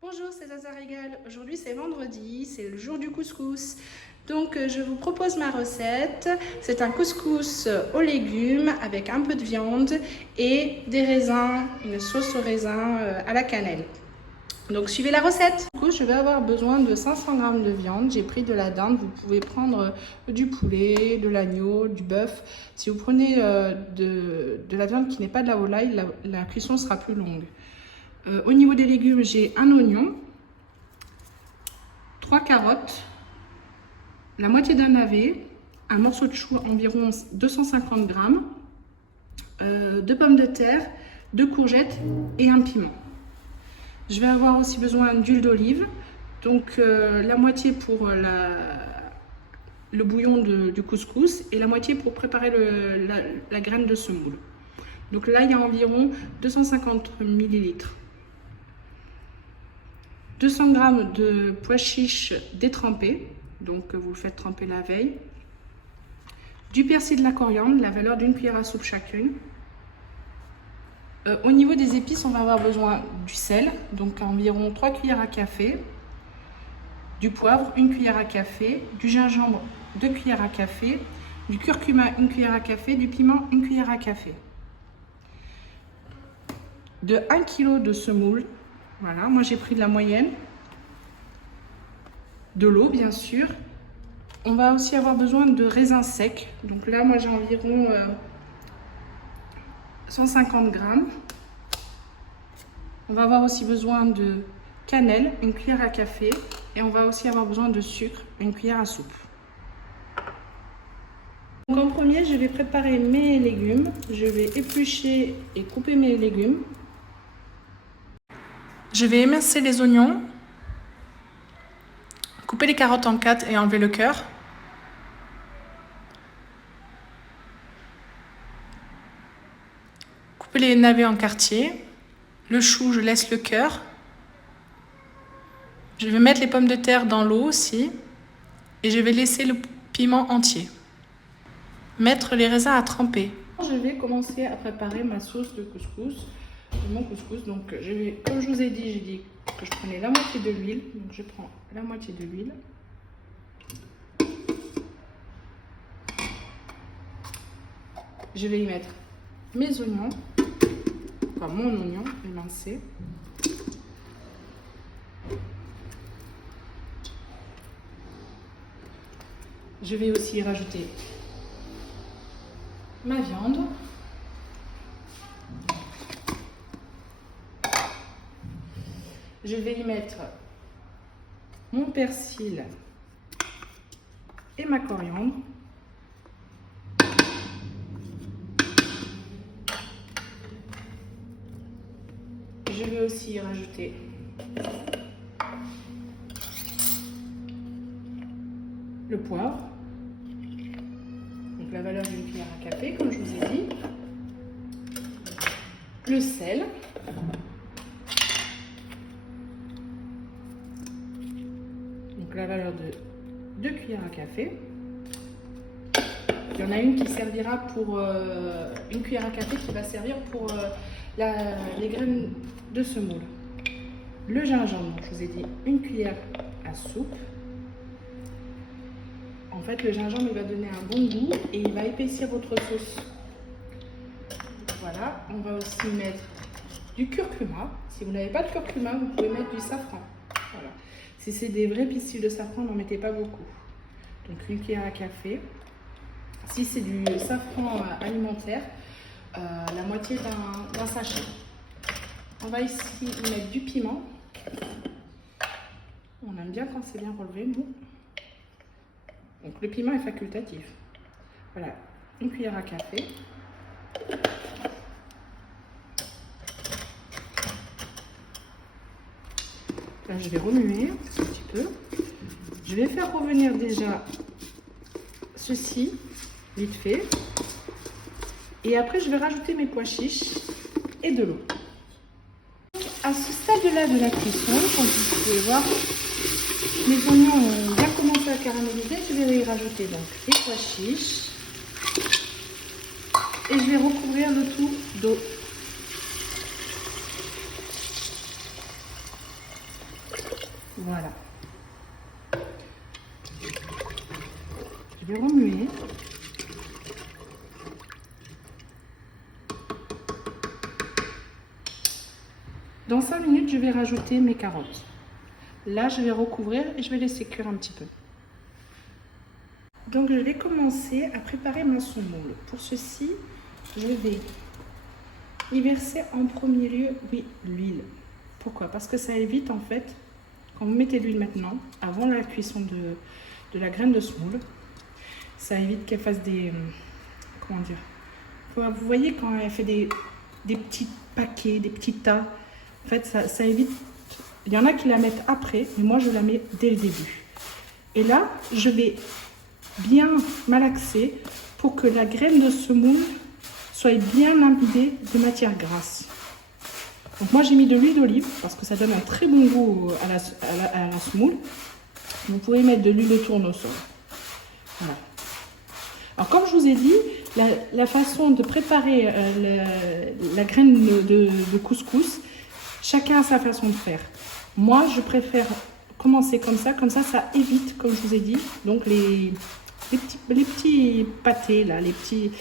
Bonjour, c'est Zaza Régal. Aujourd'hui c'est vendredi, c'est le jour du couscous. Donc je vous propose ma recette. C'est un couscous aux légumes avec un peu de viande et des raisins, une sauce aux raisins à la cannelle. Donc suivez la recette. Du coup, je vais avoir besoin de 500 g de viande. J'ai pris de la dinde. Vous pouvez prendre du poulet, de l'agneau, du bœuf. Si vous prenez de la viande qui n'est pas de la volaille, la cuisson sera plus longue. Au niveau des légumes, j'ai un oignon, 3 carottes, la moitié d'un navet, un morceau de chou environ 250 g, 2 pommes de terre, 2 courgettes et un piment. Je vais avoir aussi besoin d'huile d'olive, donc la moitié pour le bouillon du couscous et la moitié pour préparer la graine de semoule. Donc là, il y a environ 250 ml. 200 g de pois chiches détrempés, donc vous le faites tremper la veille. Du persil, de la coriandre, la valeur d'une cuillère à soupe chacune. Au niveau des épices, on va avoir besoin du sel, donc environ 3 cuillères à café, du poivre, 1 cuillère à café, du gingembre, 2 cuillères à café, du curcuma, 1 cuillère à café, du piment, 1 cuillère à café. De 1 kg de semoule. Voilà, moi j'ai pris de la moyenne, de l'eau bien sûr. On va aussi avoir besoin de raisins secs. Donc là, moi j'ai environ 150 g. On va avoir aussi besoin de cannelle, 1 cuillère à café. Et on va aussi avoir besoin de sucre, 1 cuillère à soupe. Donc en premier, je vais préparer mes légumes. Je vais éplucher et couper mes légumes. Je vais émincer les oignons, couper les carottes en 4 et enlever le cœur. Couper les navets en quartiers. Le chou, je laisse le cœur. Je vais mettre les pommes de terre dans l'eau aussi. Et je vais laisser le piment entier. Mettre les raisins à tremper. Je vais commencer à préparer ma sauce de couscous. Mon couscous, donc comme je vous ai dit, j'ai dit que je prenais la moitié de l'huile, donc je prends la moitié de l'huile. Je vais y mettre mes oignons, enfin mon oignon émincé. Je vais aussi y rajouter ma viande. Je vais y mettre mon persil et ma coriandre. Je vais aussi y rajouter le poivre, donc la valeur d'une cuillère à café, comme je vous ai dit, le sel, donc la valeur de 2 cuillères à café. Il y en a une qui servira pour une cuillère à café qui va servir pour les graines de semoule. Le gingembre, je vous ai dit 1 cuillère à soupe. En fait, le gingembre il va donner un bon goût et il va épaissir votre sauce. Voilà, on va aussi mettre du curcuma. Si vous n'avez pas de curcuma, vous pouvez mettre du safran. Voilà. Si c'est des vrais pistils de safran, n'en mettez pas beaucoup. Donc 1 cuillère à café. Si c'est du safran alimentaire, la moitié d'un sachet. On va ici y mettre du piment. On aime bien quand c'est bien relevé, nous. Donc le piment est facultatif. Voilà, 1 cuillère à café. Là, je vais remuer un petit peu. Je vais faire revenir déjà ceci, vite fait. Et après, je vais rajouter mes pois chiches et de l'eau. À ce stade-là de la cuisson, comme vous pouvez voir, mes oignons ont bien commencé à caraméliser. Je vais y rajouter donc les pois chiches. Et je vais recouvrir le tout d'eau. Voilà. Je vais remuer. Dans 5 minutes, je vais rajouter mes carottes. Là, je vais recouvrir et je vais laisser cuire un petit peu. Donc, je vais commencer à préparer ma semoule. Pour ceci, je vais y verser en premier lieu, oui, l'huile. Pourquoi? Parce que ça évite, en fait, quand vous mettez l'huile maintenant, avant la cuisson de la graine de semoule, ça évite qu'elle fasse des... Comment dire? Vous voyez quand elle fait des petits paquets, des petits tas. En fait, ça évite... Il y en a qui la mettent après, mais moi, je la mets dès le début. Et là, je vais bien malaxer pour que la graine de semoule soit bien imbibée de matière grasse. Donc moi, j'ai mis de l'huile d'olive parce que ça donne un très bon goût à la semoule. Vous pouvez mettre de l'huile de tournesol. Voilà. Alors, comme je vous ai dit, la façon de préparer la graine de couscous, chacun a sa façon de faire. Moi, je préfère commencer comme ça ça évite, comme je vous ai dit, donc les petits pâtés, là, les petits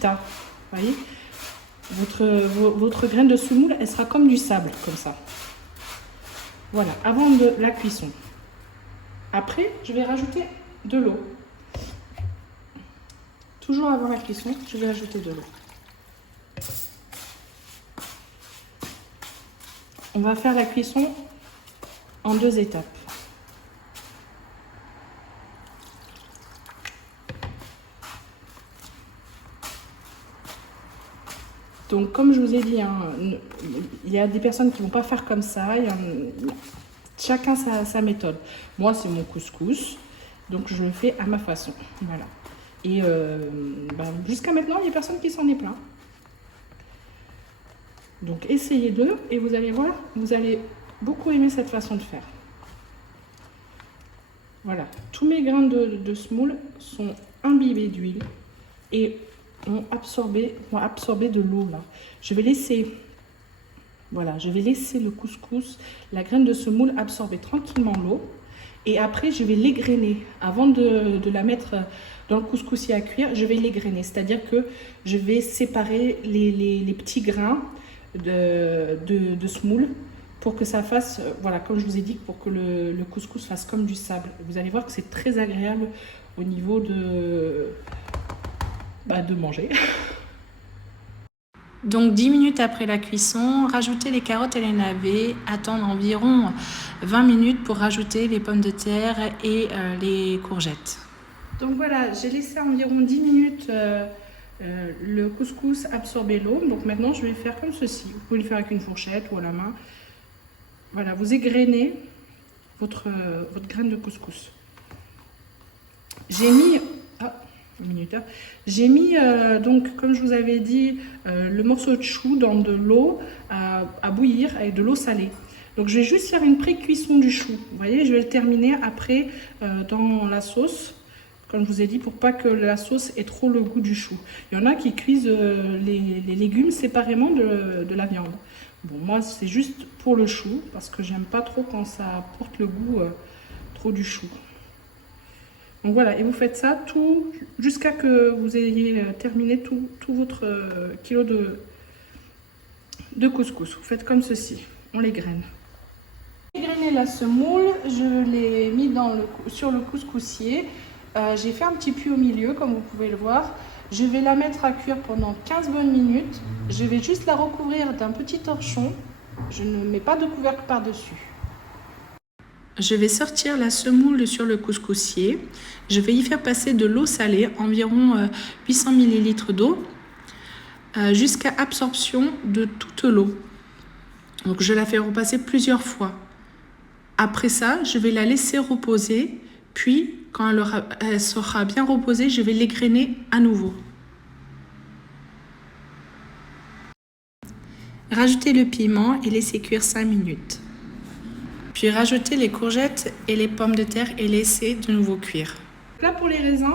tas. Vous voyez, votre graine de semoule, elle sera comme du sable, comme ça. Voilà, avant de la cuisson. Après, je vais rajouter de l'eau. Toujours avant la cuisson, je vais ajouter de l'eau. On va faire la cuisson en 2 étapes. Donc, comme je vous ai dit, hein, il y a des personnes qui ne vont pas faire comme ça. Chacun sa méthode. Moi, c'est mon couscous. Donc, je le fais à ma façon. Voilà. Et jusqu'à maintenant, il n'y a personne qui s'en est plaint. Donc, essayez-le et vous allez voir, vous allez beaucoup aimer cette façon de faire. Voilà. Tous mes grains de semoule sont imbibés d'huile et vont absorber de l'eau là. Je vais laisser le couscous, la graine de semoule absorber tranquillement l'eau et après je vais l'égrainer. Avant de la mettre dans le couscoussier à cuire, je vais l'égrainer, c'est-à-dire que je vais séparer les petits grains de semoule pour que ça fasse, voilà, comme je vous ai dit, pour que le couscous fasse comme du sable. Vous allez voir que c'est très agréable au niveau de manger. Donc 10 minutes après la cuisson, rajouter les carottes et les navets, attendre environ 20 minutes pour rajouter les pommes de terre et les courgettes. Donc voilà, j'ai laissé environ 10 minutes le couscous absorber l'eau. Donc maintenant, je vais faire comme ceci. Vous pouvez le faire avec une fourchette ou à la main. Voilà, vous égrenez votre graine de couscous. J'ai mis... J'ai mis, donc, comme je vous avais dit, le morceau de chou dans de l'eau à bouillir avec de l'eau salée. Donc, je vais juste faire une pré-cuisson du chou. Vous voyez, je vais le terminer après dans la sauce, comme je vous ai dit, pour pas que la sauce ait trop le goût du chou. Il y en a qui cuisent les légumes séparément de la viande. Bon, moi, c'est juste pour le chou, parce que j'aime pas trop quand ça porte le goût trop du chou. Donc voilà, et vous faites ça tout jusqu'à que vous ayez terminé tout votre kilo de couscous. Vous faites comme ceci, on l'égrène. J'ai égrené la semoule, je l'ai mis sur le couscoussier. J'ai fait un petit puits au milieu, comme vous pouvez le voir. Je vais la mettre à cuire pendant 15 bonnes minutes. Je vais juste la recouvrir d'un petit torchon. Je ne mets pas de couvercle par-dessus. Je vais sortir la semoule sur le couscoussier. Je vais y faire passer de l'eau salée, environ 800 ml d'eau, jusqu'à absorption de toute l'eau. Donc je la fais repasser plusieurs fois. Après ça, je vais la laisser reposer, puis quand elle sera bien reposée, je vais l'égrainer à nouveau. Rajoutez le piment et laissez cuire 5 minutes. Puis rajouter les courgettes et les pommes de terre et laisser de nouveau cuire. Là pour les raisins,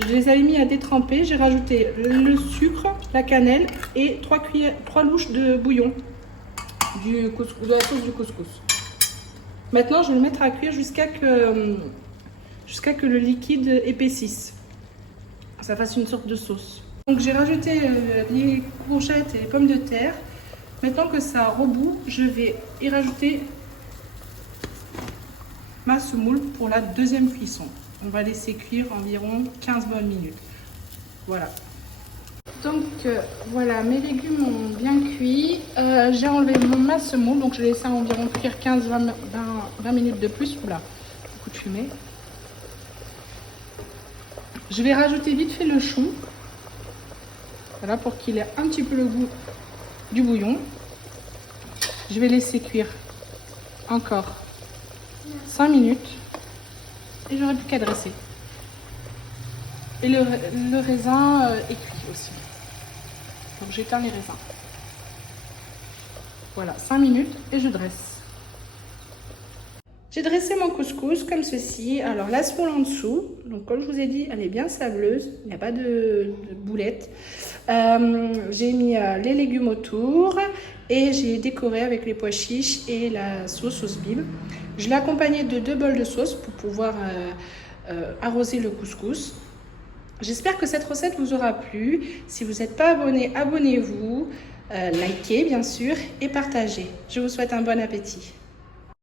je les avais mis à détremper. J'ai rajouté le sucre, la cannelle et 3 louches de bouillon de la sauce du couscous. Maintenant, je vais le mettre à cuire jusqu'à que le liquide épaississe. Ça fasse une sorte de sauce. Donc j'ai rajouté les courgettes et les pommes de terre. Maintenant que ça rebout, je vais y rajouter ma semoule pour la deuxième cuisson. On va laisser cuire environ 15 bonnes minutes. Voilà. Donc voilà, mes légumes ont bien cuit. J'ai enlevé ma semoule, donc je l'ai laissé environ cuire 15-20 minutes de plus. Oula, beaucoup de fumée. Je vais rajouter vite fait le chou. Voilà, pour qu'il ait un petit peu le goût du bouillon. Je vais laisser cuire encore 5 minutes. Et j'aurai plus qu'à dresser. Et le raisin est cuit aussi. Donc j'éteins les raisins. Voilà, 5 minutes et je dresse. J'ai dressé mon couscous comme ceci. Alors la semoule en dessous, donc comme je vous ai dit, elle est bien sableuse. Il n'y a pas de boulettes. J'ai mis les légumes autour et j'ai décoré avec les pois chiches et la sauce bib. Je l'ai accompagné de 2 bols de sauce pour pouvoir arroser le couscous. J'espère que cette recette vous aura plu. Si vous n'êtes pas abonné, abonnez-vous, likez bien sûr et partagez. Je vous souhaite un bon appétit.